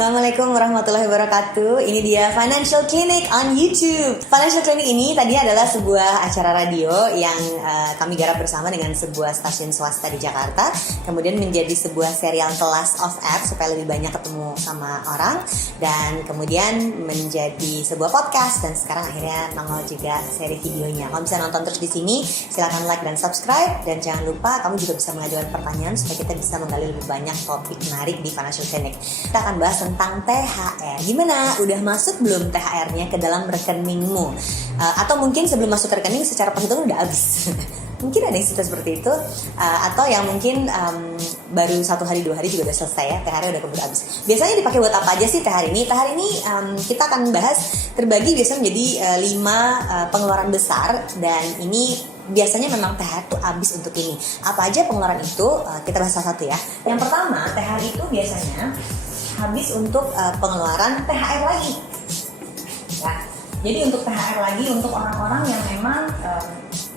Assalamualaikum warahmatullahi wabarakatuh. Ini dia Financial Clinic on YouTube. Financial Clinic ini tadi adalah sebuah acara radio yang kami garap bersama dengan sebuah stasiun swasta di Jakarta. Kemudian menjadi sebuah serial kelas off air supaya lebih banyak ketemu sama orang. Dan kemudian menjadi sebuah podcast. Dan sekarang akhirnya nongol juga seri videonya. Kalau bisa nonton terus di sini, silakan like dan subscribe. Dan jangan lupa kamu juga bisa mengajukan pertanyaan supaya kita bisa menggali lebih banyak topik menarik di Financial Clinic. Kita akan bahas tentang THR. Gimana? Udah masuk belum THR-nya ke dalam rekeningmu? Atau mungkin sebelum masuk ke rekening secara perhitungan udah habis. Mungkin ada yang seperti itu. Atau yang mungkin baru 1 hari 2 hari juga udah selesai ya, THR-nya udah keburu habis. Biasanya dipakai buat apa aja sih THR ini? THR ini kita akan bahas terbagi biasanya menjadi 5 pengeluaran besar. Dan ini biasanya memang THR itu habis untuk ini. Apa aja pengeluaran itu? Kita bahas satu-satu ya. Yang pertama, THR itu biasanya habis untuk pengeluaran THR lagi ya. Jadi untuk THR lagi untuk orang-orang yang memang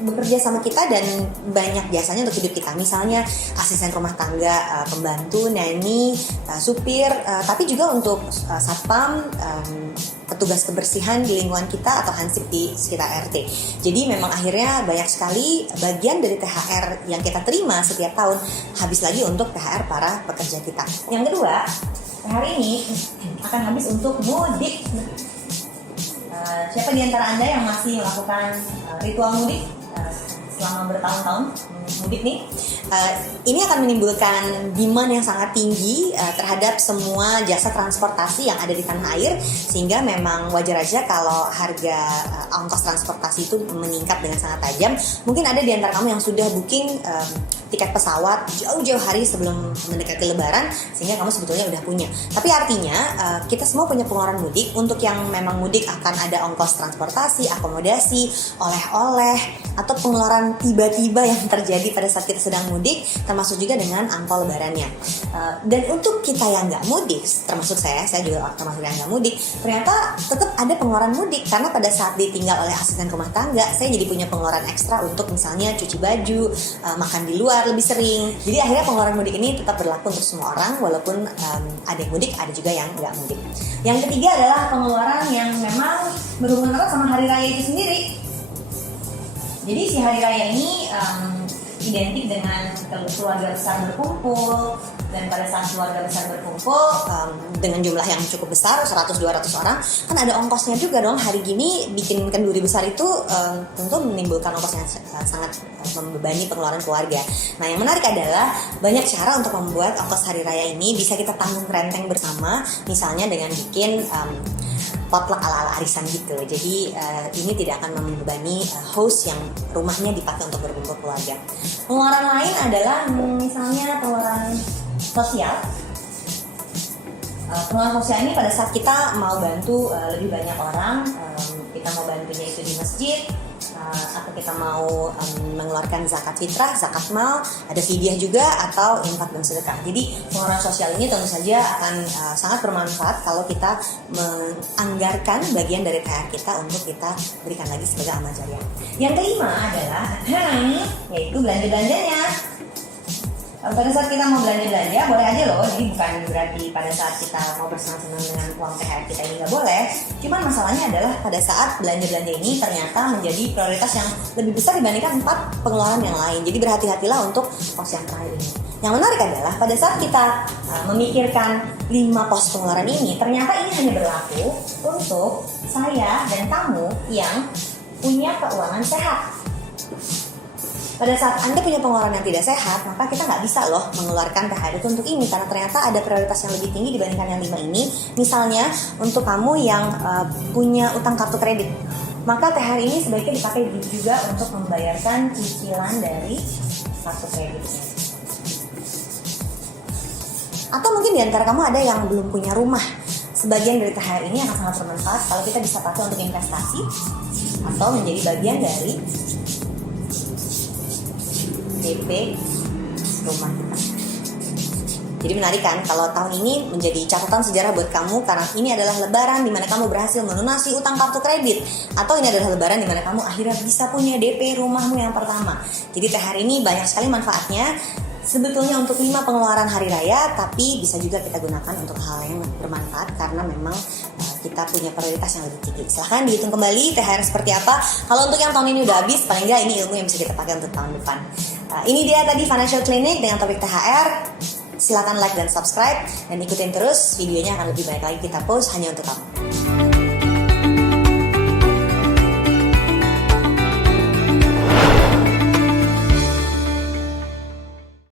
bekerja sama kita dan banyak jasanya untuk hidup kita. Misalnya asisten rumah tangga, pembantu, nanny, supir, tapi juga untuk satpam, petugas kebersihan di lingkungan kita atau hansip di sekitar RT. Jadi memang akhirnya banyak sekali bagian dari THR yang kita terima setiap tahun habis lagi untuk THR para pekerja kita. Yang kedua, THR ini akan habis untuk mudik. Siapa di antara Anda yang masih melakukan ritual mudik selama bertahun-tahun mudik nih? Ini akan menimbulkan demand yang sangat tinggi terhadap semua jasa transportasi yang ada di tanah air, sehingga memang wajar aja kalau harga ongkos transportasi itu meningkat dengan sangat tajam. Mungkin ada di antara kamu yang sudah booking tiket pesawat jauh-jauh hari sebelum mendekati Lebaran, sehingga kamu sebetulnya udah punya. Tapi artinya kita semua punya pengeluaran mudik. Untuk yang memang mudik akan ada ongkos transportasi, akomodasi, oleh-oleh, atau pengeluaran tiba-tiba yang terjadi pada saat kita sedang mudik, termasuk juga dengan angpau lebarannya. Dan untuk kita yang nggak mudik, termasuk saya juga termasuk yang nggak mudik, ternyata tetap ada pengeluaran mudik, karena pada saat ditinggal oleh asisten rumah tangga, saya jadi punya pengeluaran ekstra untuk misalnya cuci baju, makan di luar lebih sering. Jadi akhirnya pengeluaran mudik ini tetap berlaku untuk semua orang, walaupun ada yang mudik, ada juga yang nggak mudik. Yang ketiga adalah pengeluaran yang memang berhubungan erat sama hari raya itu sendiri. Jadi si hari raya ini identik dengan keluarga besar berkumpul, dan pada saat keluarga besar berkumpul dengan jumlah yang cukup besar, 100-200 orang, kan ada ongkosnya juga dong. Hari gini bikin kenduri besar itu tentu menimbulkan ongkos yang sangat membebani pengeluaran keluarga. Nah, yang menarik adalah banyak cara untuk membuat ongkos hari raya ini bisa kita tanggung renteng bersama, misalnya dengan bikin potluck ala-ala arisan gitu. Jadi ini tidak akan membebani host yang rumahnya dipakai untuk berkumpul keluarga. Pengeluaran lain adalah misalnya pengeluaran sosial. Pengeluaran sosial ini pada saat kita mau bantu lebih banyak orang, kita mau bantunya itu di masjid, atau kita mau mengeluarkan zakat fitrah, zakat mal, ada fidyah juga, atau infak dan sedekah. Jadi pengeluaran sosial ini tentu saja akan sangat bermanfaat kalau kita menganggarkan bagian dari THR kita untuk kita berikan lagi sebagai amal jariah. Yang kelima adalah yaitu belanja-belanjanya. Pada saat kita mau belanja-belanja boleh aja loh, jadi bukan berarti pada saat kita mau bersenang-senang dengan uang THR kita ini nggak boleh. Cuman masalahnya adalah pada saat belanja-belanja ini ternyata menjadi prioritas yang lebih besar dibandingkan 4 pengeluaran yang lain. Jadi berhati-hatilah untuk pos yang terakhir ini. Yang menarik adalah pada saat kita memikirkan 5 pos pengeluaran ini, ternyata ini hanya berlaku untuk saya dan kamu yang punya keuangan sehat. Pada saat Anda punya pengeluaran yang tidak sehat, maka kita nggak bisa loh mengeluarkan THR itu untuk ini, karena ternyata ada prioritas yang lebih tinggi dibandingkan yang 5 ini. Misalnya untuk kamu yang punya utang kartu kredit, maka THR ini sebaiknya dipakai juga untuk membayarkan cicilan dari kartu kreditnya. Atau mungkin di antara kamu ada yang belum punya rumah, sebagian dari THR ini akan sangat bermanfaat kalau kita bisa pakai untuk investasi atau menjadi bagian dari DP rumah kita. Jadi menarik kan kalau tahun ini menjadi catatan sejarah buat kamu, karena ini adalah lebaran di mana kamu berhasil melunasi utang kartu kredit, atau ini adalah lebaran di mana kamu akhirnya bisa punya DP rumahmu yang pertama. Jadi THR ini banyak sekali manfaatnya. sebetulnya untuk 5 pengeluaran hari raya, tapi bisa juga kita gunakan untuk hal yang bermanfaat karena memang kita punya prioritas yang lebih tinggi. Silahkan dihitung kembali THR seperti apa. Kalau untuk yang tahun ini udah habis, paling nggak ini ilmu yang bisa kita pakai untuk tahun depan. Ini dia tadi Financial Clinic dengan topik THR. Silahkan like dan subscribe dan ikutin terus, videonya akan lebih banyak lagi kita post hanya untuk kamu.